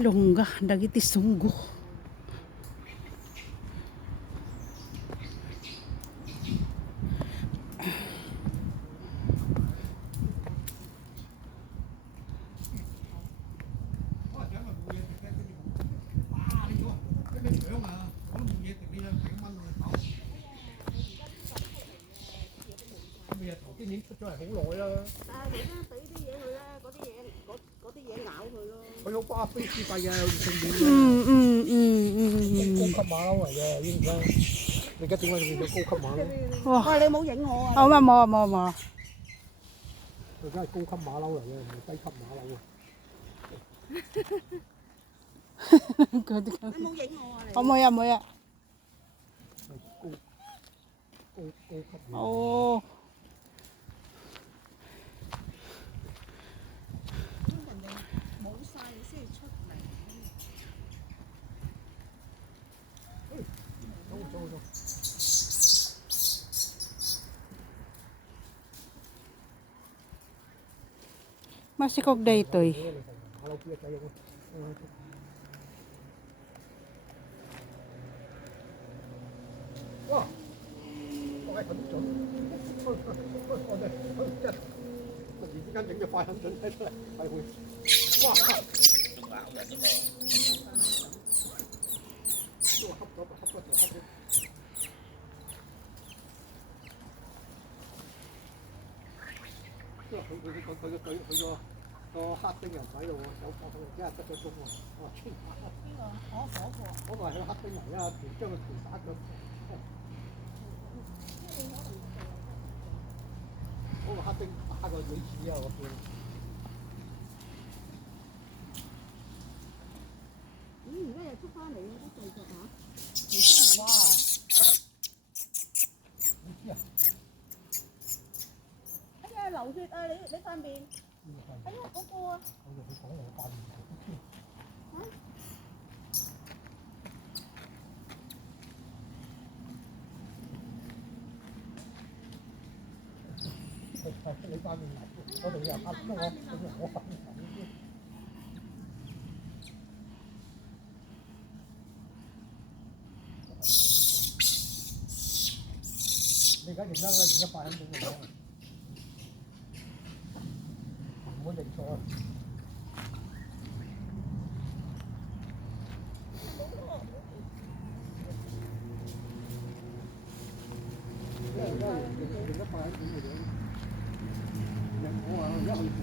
Longga dagiti sungguh.你而家點解變咗高級馬騮？哇！喂，你冇影我啊！好嘛，冇啊，冇啊，冇啊。佢梗係高級馬騮嚟嘅，唔係低級馬騮啊！你冇影我啊！你我冇啊，冇啊。高級馬騮。哦。人哋冇晒你先至出嚟。走。Masih kog day ito eh. Wow! Okay,很準。突然之間影咗塊很準睇出嚟，係會。哇！仲咬人啫嘛！都話恰咗。即係佢個黑丁又唔喺度喎，有一日得咗鐘喎。我話邊個？嗰個係個黑丁嚟啊！將個條打咗。嗰個黑丁打過幾次啊！我見。而家又出翻嚟嗰啲對腳嚇。哇！你知啊？哎呀，流血啊！你塊面。哎呀，嗰個啊！我哋講我塊面添。你塊面嚟，我哋又黑我塊面嚟先。你而家認得啦，認得快肯定嚟嘅，唔好認錯啊！認得快肯定嚟嘅，我話而家去做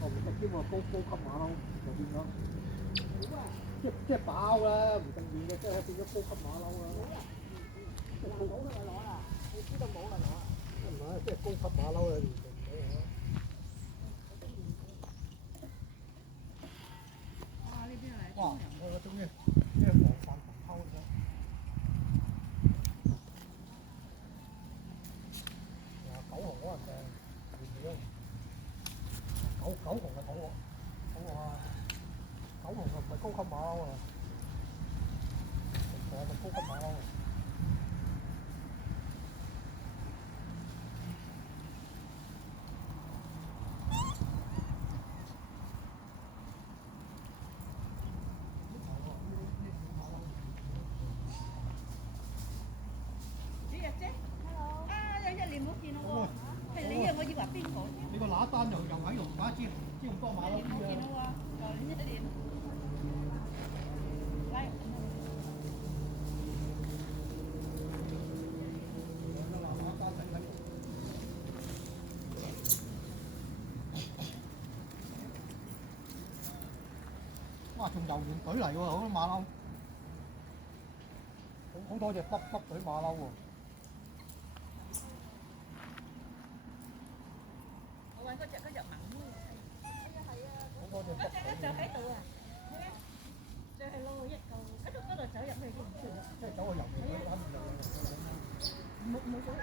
我唔得添喎，高級馬騮就變咗。即係飽啦，唔正面嘅，即係變咗高級馬騮啦。冇啦咪攞啦，你知道冇啦攞啦。唔係，即係高級馬騮啦，完全唔俾我。哇！呢邊係。哇！我終於即係防範同偷咗。9號可能就會唔會9號嘅土喎啊！9號就唔係高級馬騮啊，我係高級馬騮啊！主日啫。Hello。啊！有一年冇見咯喎。係你啊！我以為邊個？你個乸單又喺度，打知咁多馬騮冇見咯喎，舊年1年。嚟。哇！仲遊園隊嚟喎，好多馬騮，好多隻北隊馬騮喎。我揾嗰隻猛咯。係啊。好多隻北隊。就喺度啊！就係咯，一嚿嗰度走入去嘅。即係走去遊園隊玩唔冇走入。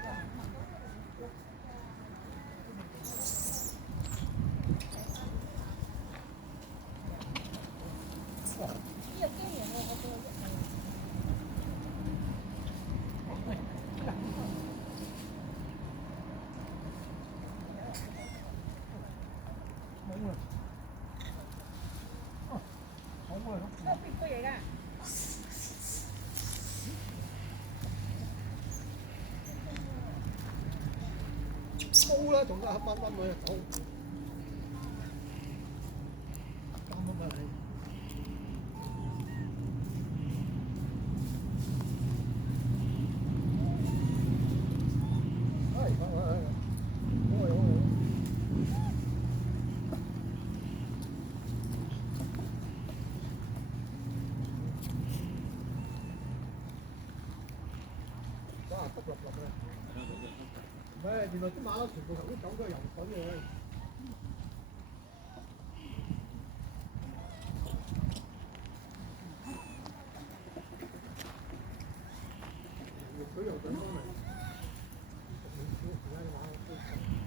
啦，仲得黑蚊蚊佢走，啱啊嘛你。哇！篤立立啊！唔係，原來啲馬騮全部頭啲狗都係游水嘅。游水游水翻嚟，而家啲馬騮都高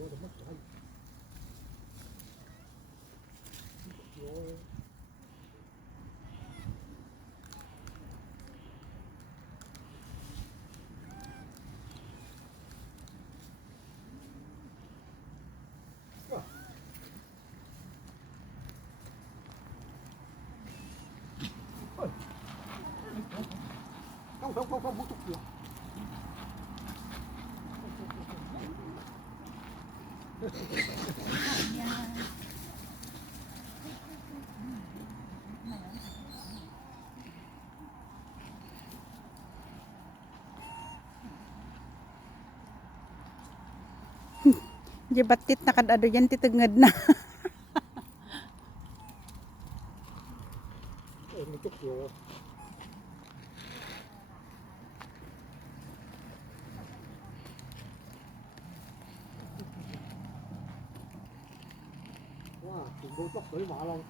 我做乜鬼？唔好捉住啊！Di batit na kadado yan titungad na. 你捉住我。哇！全部捉水馬騮。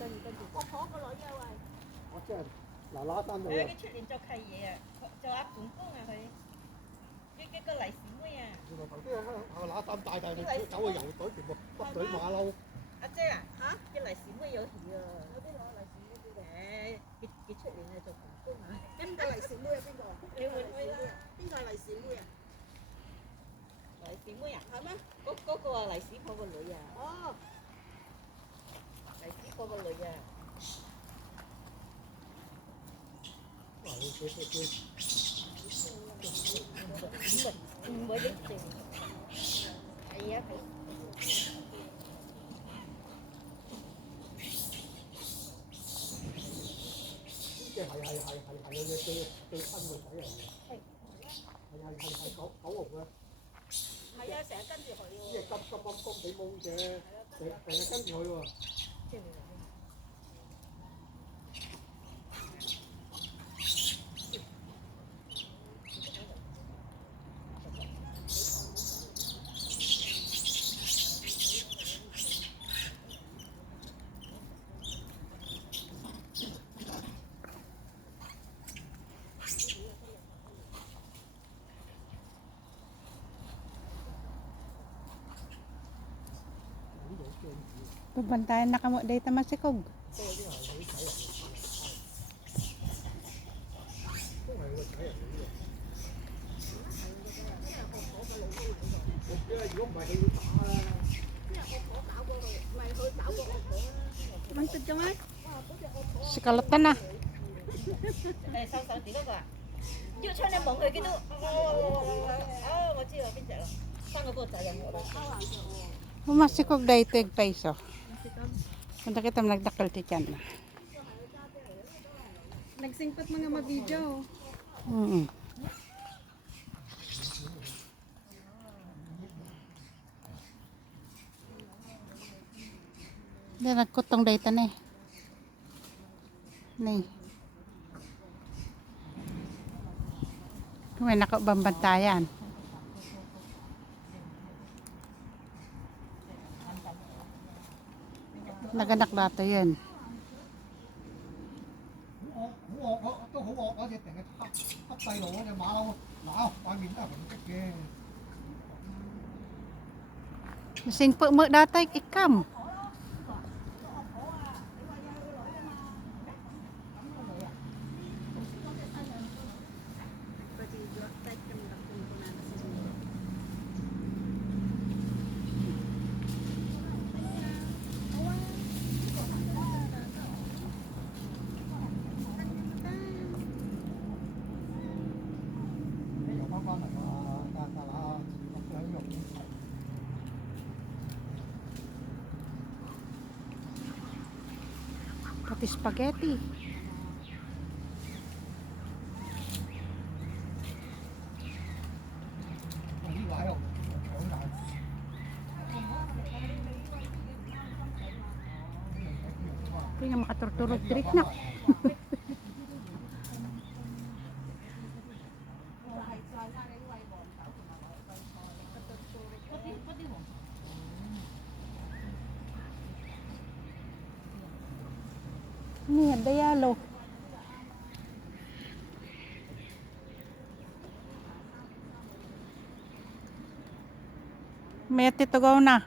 跟住。我婆個女啊喂。我真係嗱嗱聲到啊！佢出年做契嘢啊，做阿管工啊佢。佢個利是妹啊。原來頭先係咪嗱聲帶佢走去游水，全部北水馬騮。阿姐啊，嚇！叫利是妹有戲啊！有邊個利是妹邊個？佢出年係做管工啊。邊個利是妹啊？邊個？你會去啦。邊個係利是妹啊？利是妹啊？係咩？嗰個啊，利是婆個女啊。哦。利是婆個女啊。哇！唔會拎住。係啊，即係有隻最親個仔嚟嘅。係狗紅啊！係啊，成日跟住佢喎。即係急幫俾毛嘅，成日跟住佢喎。Bantayan na kamo data masikog. 都係個仔嚟嘅呢個。如果唔係佢會打啦。Mantid ka man? Sikalatan na. 誒瘦瘦字嗰個啊，要出你望佢見到，我知道邊隻咯，生個嗰個仔人我哋。 Masikog dito yung peso. Punta kita nagdakal ti tiyan na. Nagsingpat mga ma-video. Hindi, nagkutong data na eh. Nay. May nakabambantayan. Naganak lato yun. 好惡都好惡嗰隻，定係黑細路嗰隻馬騮嗱塊面都係紅色嘅。Singpo mo datay ikam. Pati spaghetti. Hindi nga makaturturog trick na. Ini ada yalo. May titugaw na.